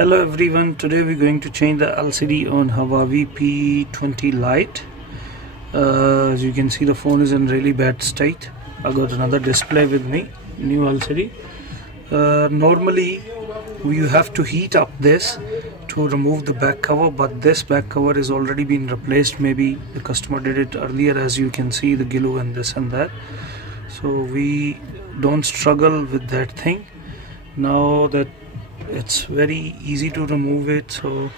Hello everyone, today we're going to change the LCD on Huawei P20 Lite. As you can see, the phone is in really bad state. I got another display with me, new LCD. Normally you have to heat up this to remove the back cover, but this back cover is already been replaced. Maybe the customer did it earlier, as you can see the glue and this and that, so we don't struggle with that thing. Now that it's very easy to remove it, so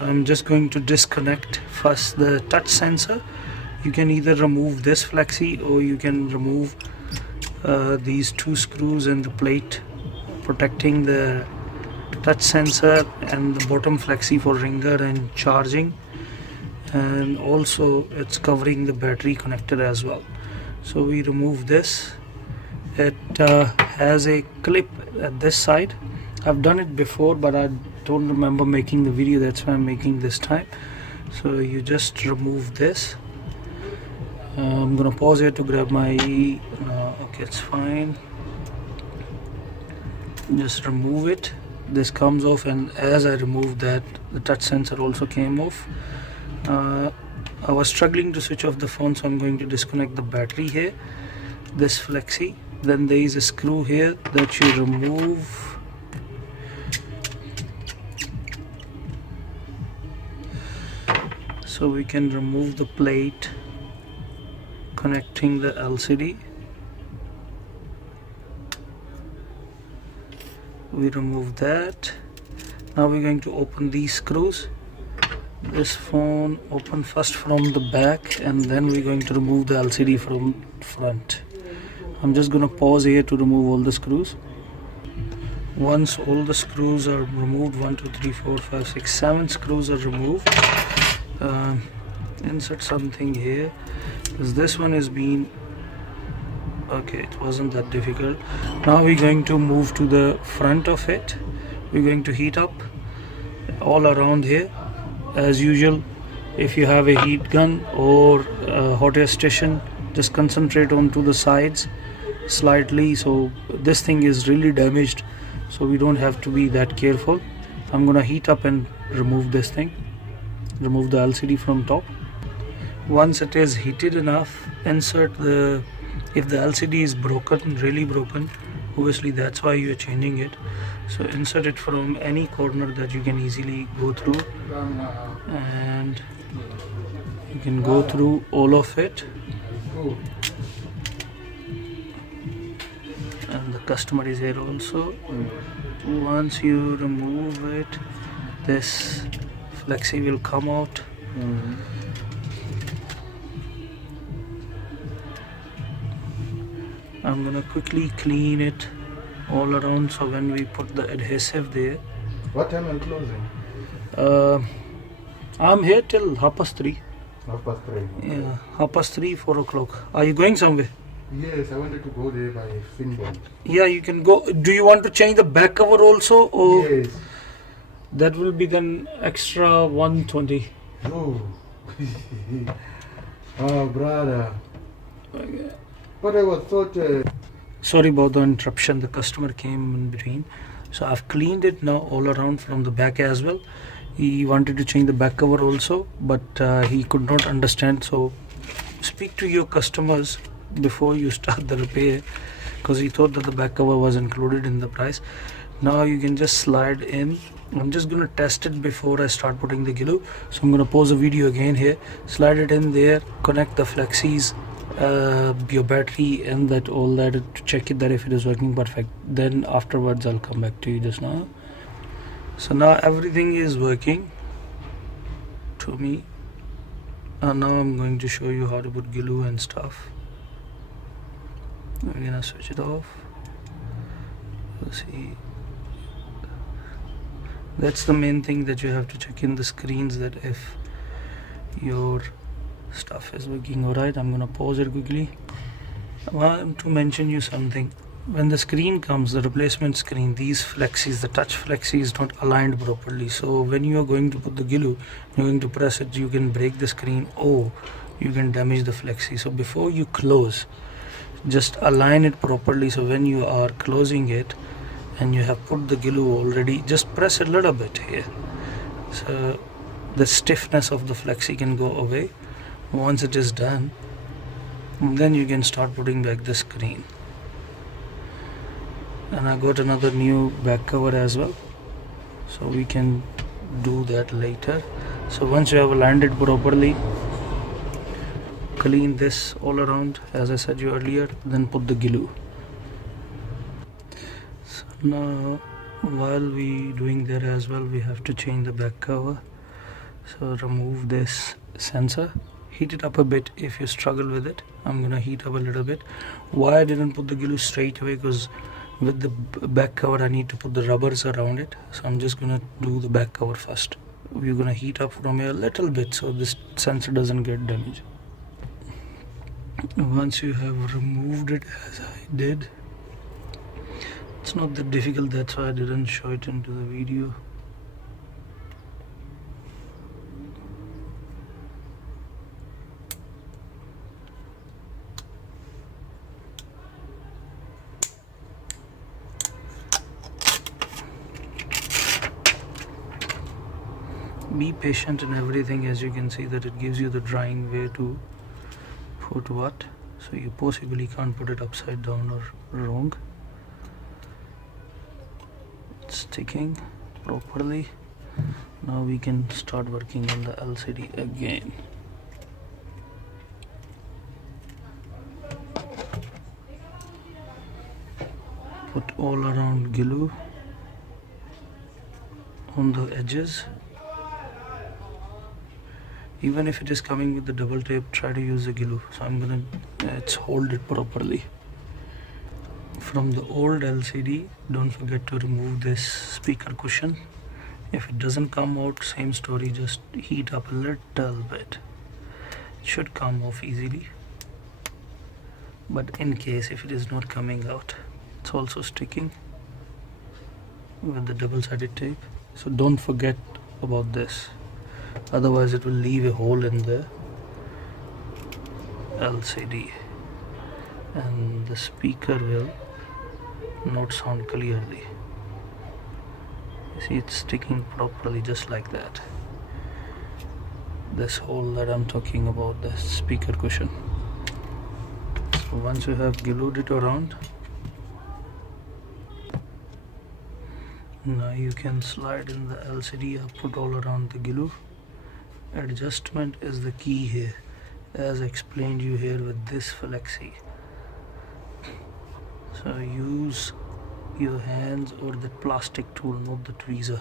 I'm just going to disconnect first the touch sensor. You can either remove this flexi or you can remove these two screws and the plate protecting the touch sensor and the bottom flexi for ringer and charging, and also it's covering the battery connector as well. So we remove this. It has a clip at this side. I've done it before, but I don't remember making the video, that's why I'm making this time. So you just remove this. I'm gonna pause here to grab my okay, it's fine. Just remove it. This comes off, and as I removed that, the touch sensor also came off. I was struggling to switch off the phone, so I'm going to disconnect the battery here, this flexi. Then there is a screw here that you remove. So we can remove the plate connecting the LCD. We remove that. Now we're going to open these screws. This phone open first from the back, and then we're going to remove the LCD from front. I'm just going to pause here to remove all the screws. Once all the screws are removed, 1 2 3 4 5 6 7 screws are removed, insert something here, because this one is being okay, it wasn't that difficult. Now we're going to move to the front of it. We're going to heat up all around here as usual. If you have a heat gun or a hot air station, just concentrate on to the sides slightly. So this thing is really damaged, so we don't have to be that careful. I'm gonna heat up and remove this thing, remove the LCD from top. Once it is heated enough, insert the, if the LCD is broken, really broken, obviously that's why you are changing it, so insert it from any corner that you can easily go through, and you can go through all of it. And the customer is here also. Once you remove it, this flexi will come out. I'm gonna quickly clean it all around, so when we put the adhesive there. What time are you closing? I'm here till 3:30. 3:30. Yeah, 3:30, 4 o'clock. Are you going somewhere? Yes, I wanted to go there by Finbond. Yeah, you can go. Do you want to change the back cover also, or yes, that will be then extra 120? Oh, oh brother. But I was thought. Sorry about the interruption. The customer came in between. So I've cleaned it now all around from the back as well. He wanted to change the back cover also, but he could not understand. So speak to your customers before you start the repair, because he thought that the back cover was included in the price. Now you can just slide in. I'm just gonna test it before I start putting the glue, so I'm gonna pause the video again here. Slide it in there, connect the flexis, your battery, and that all that, to check it that if it is working perfect. Then afterwards I'll come back to you just now. So now everything is working to me, and now I'm going to show you how to put glue and stuff. We're gonna switch it off. Let's see. That's the main thing that you have to check in the screens, that if your stuff is working alright. I'm gonna pause it quickly. I want to mention you something. When the screen comes, the replacement screen, these flexis, the touch flexi is not aligned properly. So when you are going to put the glue, you're going to press it, you can break the screen or you can damage the flexi. So before you close, just align it properly, so when you are closing it and you have put the glue already, just press a little bit here, so the stiffness of the flexi can go away. Once it is done, then you can start putting back the screen. And I got another new back cover as well, so we can do that later. So once you have landed properly, clean this all around as I said you earlier, then put the glue. So now while we doing that as well, we have to change the back cover. So remove this sensor, heat it up a bit if you struggle with it. I'm gonna heat up a little bit. Why I didn't put the glue straight away, because with the back cover I need to put the rubbers around it, so I'm just gonna do the back cover first. We're gonna heat up from here a little bit so this sensor doesn't get damaged. Once you have removed it as I did, it's not that difficult, that's why I didn't show it into the video. Be patient in everything. As you can see that it gives you the drying way to put what, so you possibly can't put it upside down or wrong. It's sticking properly. Now we can start working on the LCD again. Put all around glue on the edges. Even if it is coming with the double tape, try to use the glue. So I'm gonna hold it properly. From the old LCD, don't forget to remove this speaker cushion. If it doesn't come out, same story, just heat up a little bit. It should come off easily. But in case if it is not coming out, it's also sticking with the double-sided tape. So don't forget about this. Otherwise it will leave a hole in the LCD and the speaker will not sound clearly. You see, it's sticking properly just like that. This hole that I'm talking about, the speaker cushion. So once you have glued it around, now you can slide in the LCD up, put all around the glue. Adjustment is the key here, as explained you here with this flexi. So use your hands or the plastic tool, not the tweezer.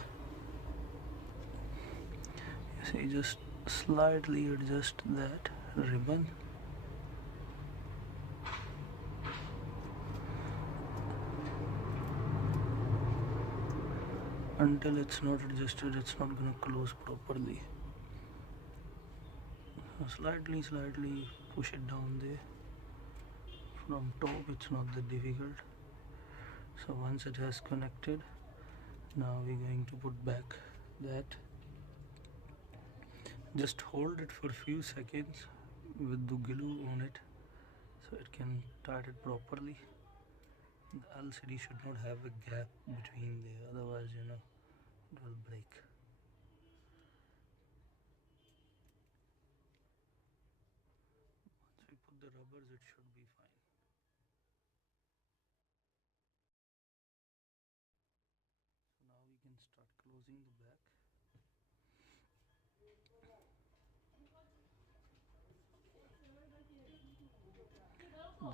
You see, just slightly adjust that ribbon. Until it's not adjusted, it's not going to close properly. So slightly push it down there. From top it's not that difficult. So once it has connected, now we're going to put back that. Just hold it for a few seconds with the glue on it so it can tight it properly. The LCD should not have a gap between there, otherwise it will break. Once we put the rubbers, it should be fine. So now we can start closing the back.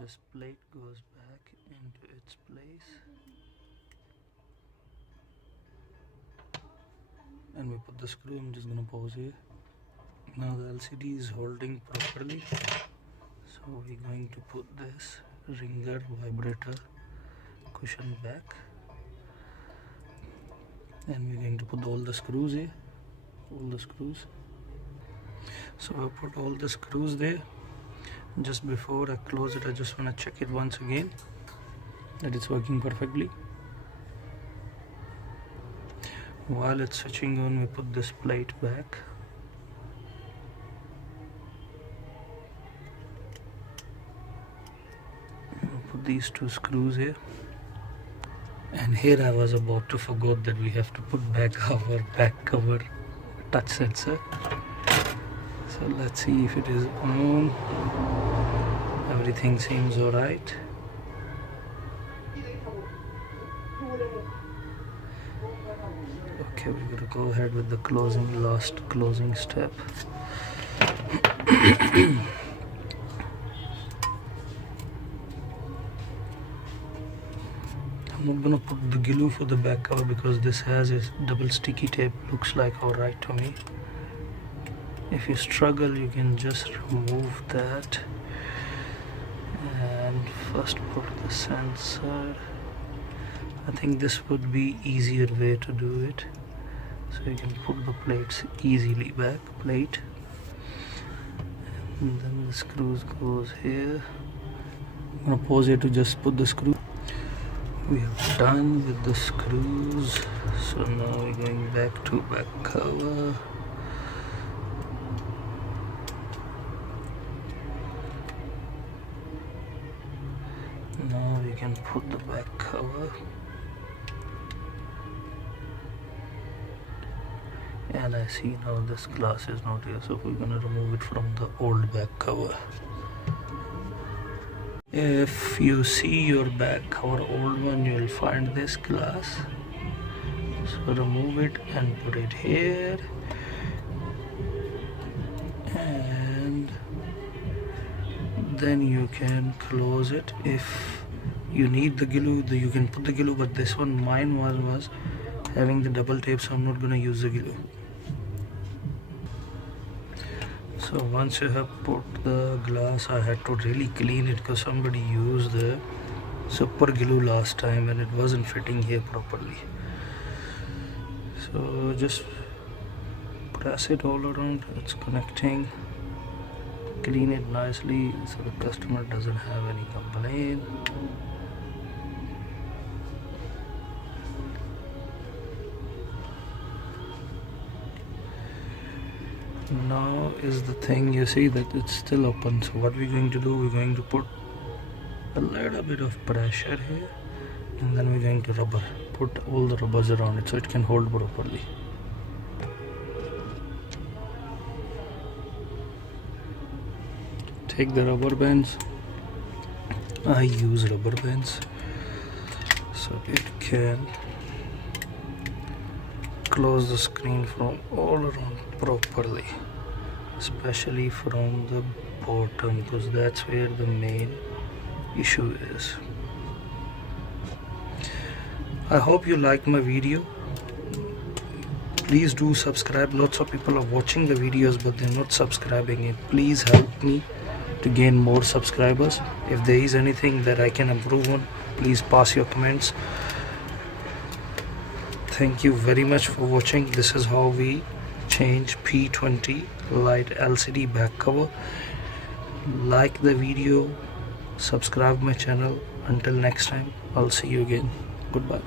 This plate goes back into its place and we put the screw. I'm just gonna pause here. Now the LCD is holding properly, so we're going to put this ringer vibrator cushion back and we're going to put all the screws here, all the screws. So I put all the screws there. Just before I close it, I just want to check it once again that it's working perfectly. While it's switching on, we put this plate back. We'll put these two screws here And here I was about to forget that we have to put back our back cover touch sensor. So let's see if it is on. Everything seems alright. Okay, we're gonna go ahead with the last closing step. I'm not gonna put the glue for the back cover because this has a double sticky tape. Looks like alright to me. If you struggle, you can just remove that and first put the sensor. I think this would be easier way to do it. So you can put the plates easily back, plate, and then the screws goes here. I'm gonna pause here to just put the screw. We are done with the screws, so now we're going back to back cover. Now we can put the back cover, and I see now this glass is not here, so we're gonna remove it from the old back cover. If you see your back cover old one, you will find this glass. So remove it and put it here, and then you can close it. If you need the glue, you can put the glue, but this one, mine was having the double tape, so I'm not gonna use the glue. So once you have put the glass, I had to really clean it because somebody used the super glue last time and it wasn't fitting here properly. So just press it all around, it's connecting. Clean it nicely so the customer doesn't have any complaint. Now is the thing, you see that it's still open. So what we're going to do, we're going to put a little bit of pressure here, and then we're going to put all the rubbers around it so it can hold properly. Take the rubber bands. I use rubber bands so it can close the screen from all around properly, especially from the bottom, because that's where the main issue is. I hope you liked my video. Please do subscribe. Lots of people are watching the videos but they're not subscribing it. Please help me to gain more subscribers. If there is anything that I can improve on, please pass your comments. Thank you very much for watching. This is how we change P20 Lite LCD back cover. Like the video, subscribe my channel. Until next time, I'll see you again. Goodbye.